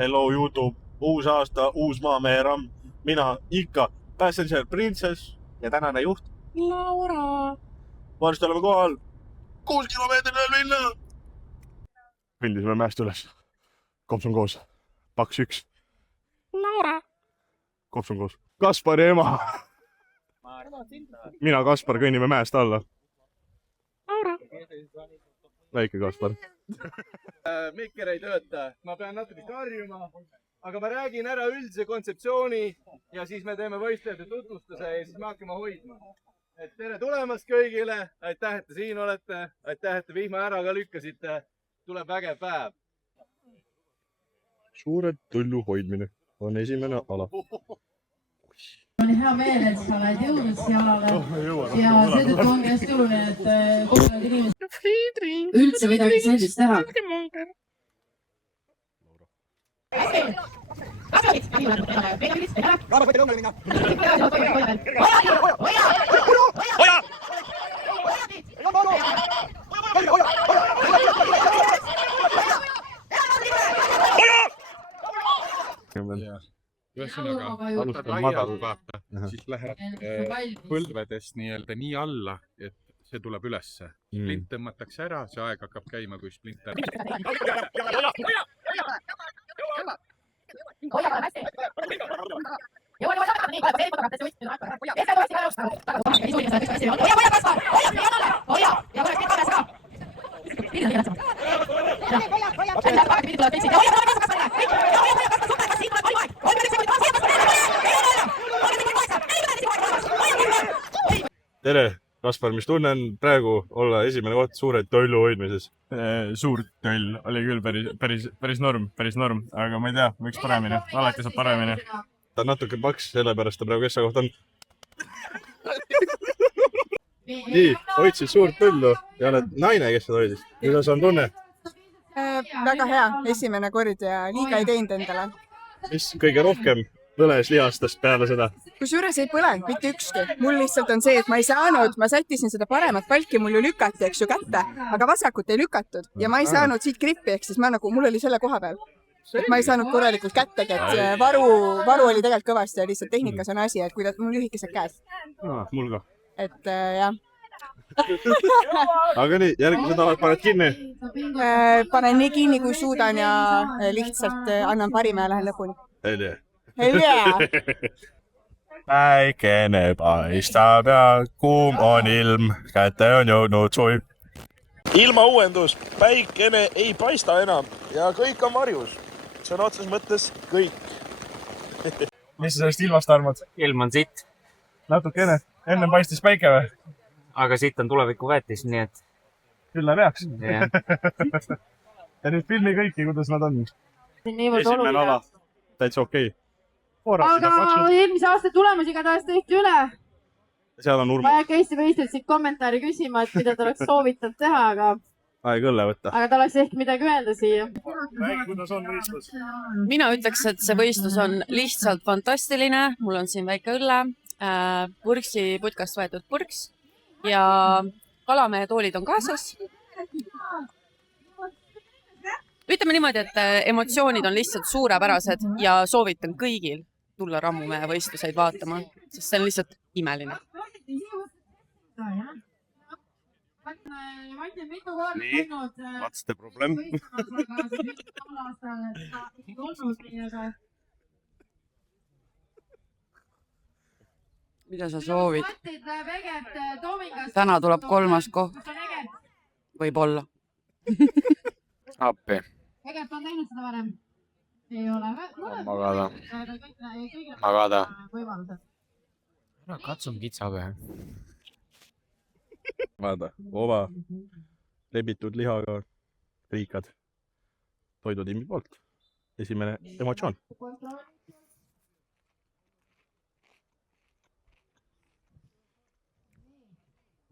Hello YouTube, uus aasta, uus maameeramm. Mina ikka Passenger Princess ja tänane juht Laura. Varsti oleme kohal. 6 kilomeetrit veel minna. Kõndisime mäest üles. Kops on koos. Paks 1. Laura. Kops on koos. Kaspari ema. Mina Kaspar kõnnime mäest alla. Laura. Väike Kaspar. Mikker ei tööta, ma pean natuke harjuma, aga ma räägin ära üldse kontseptsiooni ja siis me teeme võistlejate tutvustuse ja siis me hakkame hoidma. Et tere tulemast kõigile, aitäh, et te siin olete, aitäh, et te vihma ära ka lükkasite, tuleb vägev päev. Suure tullu hoidmine on esimene ala. On hea meel, et sa oled jõudnud siia alale ja seetõttu ongi hästi oluline, et kogunevad inimesed üldse midagi sellist teha. Ühesõnaga, alustad madal vaata, siis läheb põlvedest nii alla, et see tuleb ülesse. Splint tõmmatakse ära, see aeg hakkab käima, kui splint ära. Tere, Kaspar, mis tunne on praegu olla esimene koht suure tollu hoidmises? Suur toll oli küll päris norm, aga ma ei tea, võiks paremini, alati saab paremini. Ta on natuke paks, sellepärast ta praegu kessa koht on. Nii, hoidsid suurt tollu ja oled naine, kes seda hoidis. Kuidas on tunne? Väga hea, esimene kord ja liiga ei teinud endale. Mis kõige rohkem põles lihastest peale seda? Kusjuures ei põlenud mitte ükski. Mul lihtsalt on see, et ma ei saanud, ma sättisin seda paremat palki, mul ju lükati, eks ju, kätte, aga vasakut ei lükatud ja ma ei saanud siit grippi, ehk siis mul oli selle koha peal. Et ma ei saanud korralikult kättegi, et varu oli tegelikult kõvasti ja lihtsalt tehnikas on asi, et kuidas mul lühikesed käed. Mul ka. Et jah. Aga nii, järgmised alad paned kinni? Panen nii kinni, kui suudan ja lihtsalt annan parima ja lähen lõpuni. Ei tea. Päikene paistab ja kuum on ilm, kätte on jõudnud suib. Ilmauuendus, päikene ei paista enam ja kõik on varjus. See on otses mõttes kõik. Mis sa sellest ilmast arvad? Ilm on sitt. Natukene. Enne paistis päike või? Aga sitt on tuleviku väetis, nii et... Küll peaks. Yeah. Ja nüüd filmi kõiki, kuidas nad on. Esimene ala. Täitsa okei. Aga eelmise aasta tulemus igatahes tehti üle. Seal on Ma jääk Eesti võistled siit kommentaari küsima, et mida ta oleks soovitanud teha, aga... Aeg õlle võtta. Aga ta oleks ehk midagi öelda siia. Kuidas on võistlus? Mina ütleks, et see võistlus on lihtsalt fantastiline. Mul on siin väike õlle, purksi putkast võetud purks ja kalamehe toolid on kaasas. Ütleme niimoodi, et emotsioonid on lihtsalt suurepärased ja soovitan kõigil tulla Rammumehe võistluseid vaatama, sest see on lihtsalt imeline. Nii, what's the problem? Mida sa soovid? Täna tuleb 3. koht. Võib-olla. Appi. Egert on teinud seda varem? Ei ole. Magada. Ära katsum kitsapähe. Vaada, oma lebitud lihaga riikad toidutiimi poolt. Esimene emotsioon.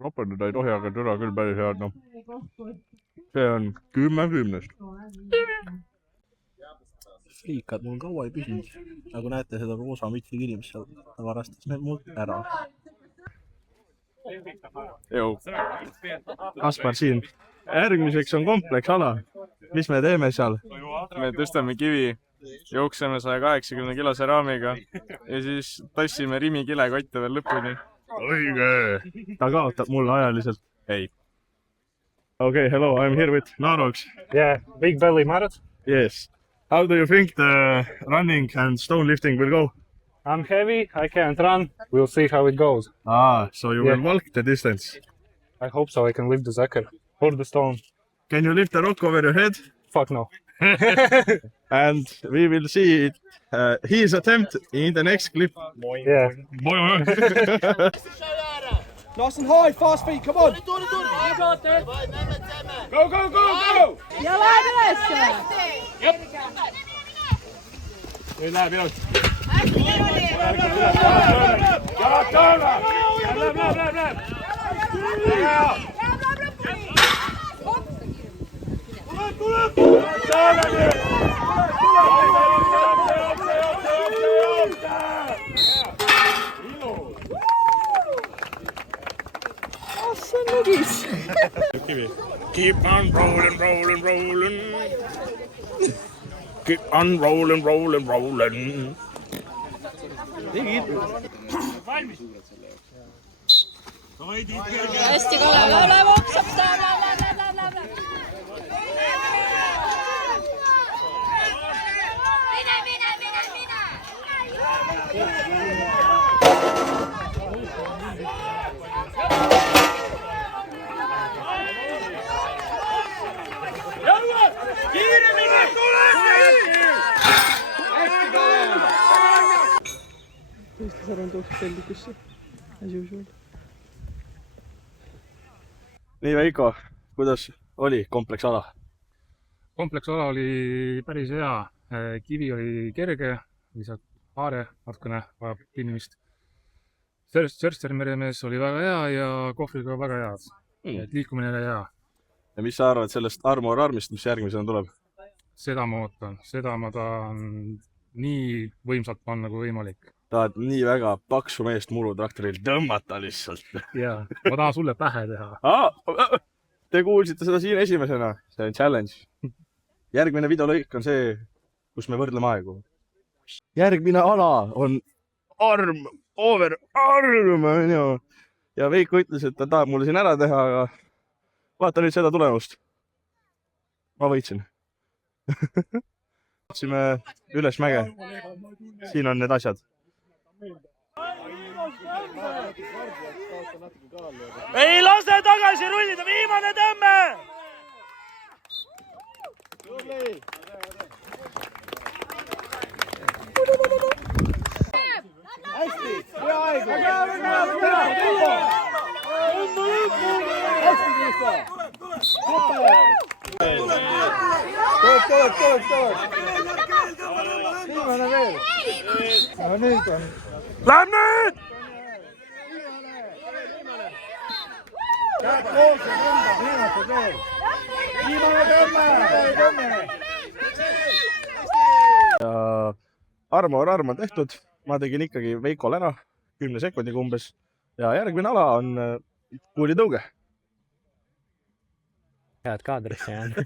Ropendada ei tohi, aga türa küll päris head, noh. See on 10/10. Riikad mul kaua ei püsinud. Nagu näete seda roosa mütsiga inimest seal, ta varastas need mul ära. Kaspar siin. järgmiseks on kompleksala. Mis me teeme seal? Me tõstame kivi jookseme 180 kilose raamiga ja siis tassime Rimi kilekotte veel lõpuni. õige! Ta kaotab mulle ajaliselt. Ei. Okay, hello, I'm here with Narox. Yeah, big belly marathon. Yes. How do you think the running and stone lifting will go? I'm heavy, I can't run. We'll see how it goes. So you will walk the distance. I hope so, I can lift the Zucker or the stone. Can you lift the rock over your head? Fuck no. And we will see his attempt in the next clip. Yeah. Nice and high, fast feet, come on! Go, go, go, go! jalad ülesse! Nüüd läheb ilusti. Jalad tööle! Läheb! Keep on rolling, rolling, rolling. Keep on rolling, rolling, rolling. hästi, Kalev, lähe oksab seda, lähe. Nii Veiko, kuidas oli kompleksala? Kompleksala oli päris hea. Kivi oli kerge, lihtsalt haare natukene vajab tinnimist. Sörster meremees oli väga hea ja kohvriga väga head. Et liikumine oli hea. Ja mis sa arvad sellest Armor Armist, mis järgmisena tuleb? Seda ma ootan. Seda ma tahan nii võimsalt panna kui võimalik. Tahad nii väga paksu meest mulutraktoril tõmmata lihtsalt. Jaa, ma tahan sulle pähe teha. Te kuulsite seda siin esimesena. See on challenge. Järgmine videolõik on see, kus me võrdleme aegu. Järgmine ala on arm, over arm. Ja Veiko ütles, et ta tahab mulle siin ära teha, aga vaata nüüd seda tulemust. Ma võitsin. Otsime üles mäge. Siin on need asjad. Ei lase tagasi rullida, viimane tõmme! Hästi, hea aegu! Hästi, Kristo! Tuleb! Viimane veel! Aga nüüd on... Läheb nüüd! Käed koos ja tõmba, viimased veel! Viimane tõmme! Ja Armor Arm on tehtud. Ma tegin ikkagi Veikol ära 10 sekundiga umbes. Ja järgmine ala on kuulitõuge. Head kaadrisse jäänud.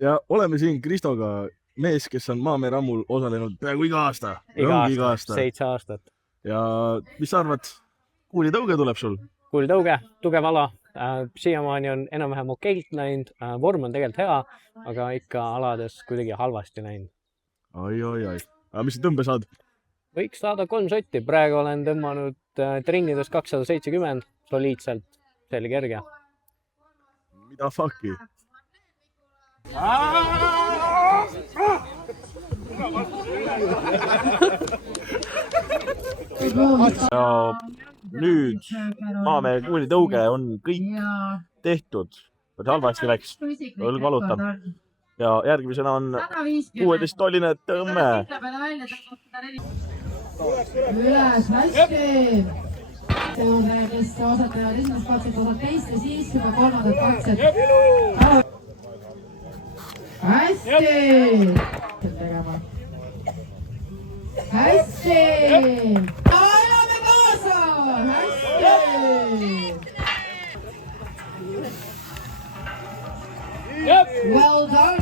Ja oleme siin Kristoga mees, kes on Maameerammul osalenud peaaegu iga aasta. Iga aasta, 7 aastat. Ja mis sa arvad, kuulitõuge tuleb sul? Kuulitõuge, tugev ala. Siiamaani on enam-vähem okeilt läinud. Vorm on tegelikult hea, aga ikka alades kuidagi halvasti läinud. Ai. Aga mis sa tõmbe saad? Võiks saada 3 sotti. Praegu olen tõmmanud trennides 270 soliidselt. See oli kerge. Mida fuck'i? Ja nüüd Maamere kuulitõuge on kõik tehtud. Halvasti läks. Õlg valutab. Ja järgmisena on 16-tolline tõmme. Üles, hästi! Teose, kes osatavad esimest katset, osad teist ja siis juba 3. katset. Hästi! Hästi! Ajame kaasa! Hästi! Well done!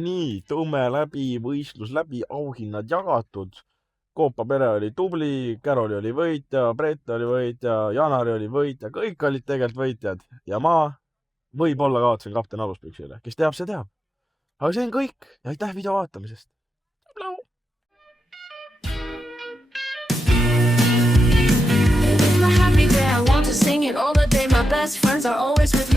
nii, Tõmme läbi, võistlus läbi, auhinnad jagatud. Koopa pere oli tubli, Käroli oli võitja, Brett oli võitja, Janari oli võitja, kõik olid tegelikult võitjad. Ja ma võib-olla kaotasin kapten aluspüksile, kes teab, see teab. Aga see on kõik ja aitäh video vaatamisest. It's my happy day, I want to sing it all the day. My best friends are always with